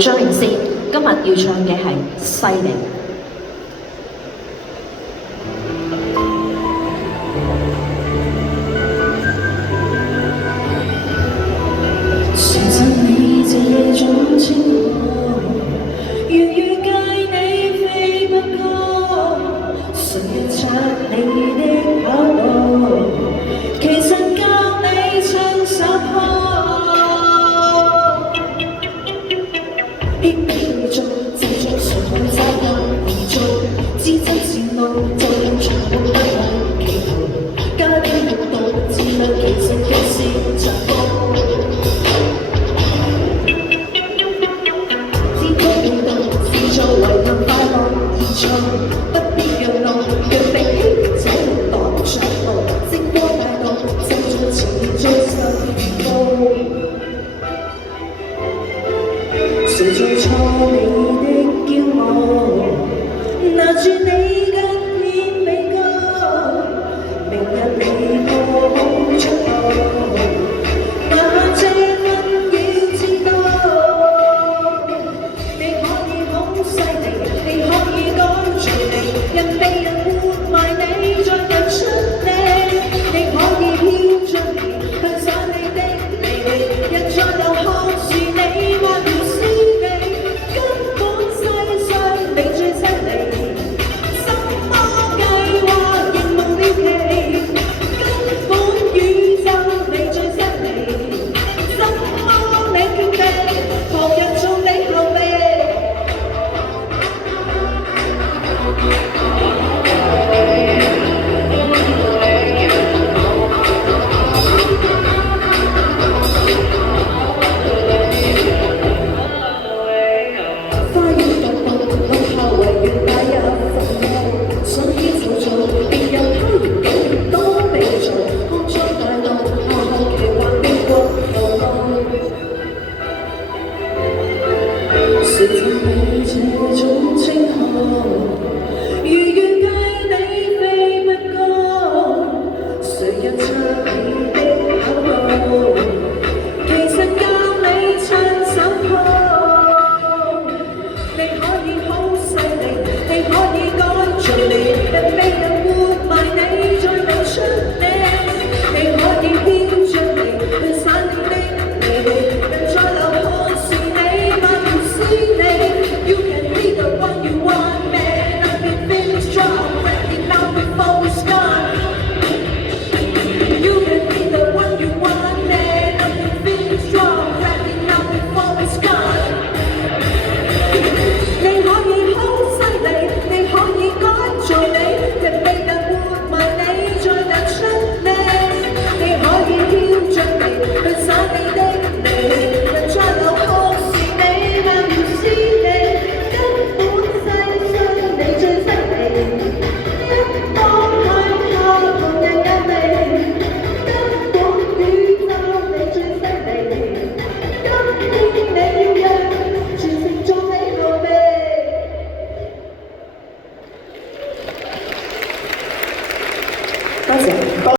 張詠詩今日要唱嘅係《犀利》。選擇你這種稱號，如預計你飛不高，誰人察你的跑步，其實教你唱首歌。偏偏做自作常看找個而做，知真善怒就用長空不可祈禱，加點活動自律其實亦是疾風。做為能快樂而做，不必讓路，讓力氣這擋着路，星光大道，製造前面最受緣故。誰做錯你的驕傲，拿住你跟天比高，明日你過好出路。選擇你這種稱號。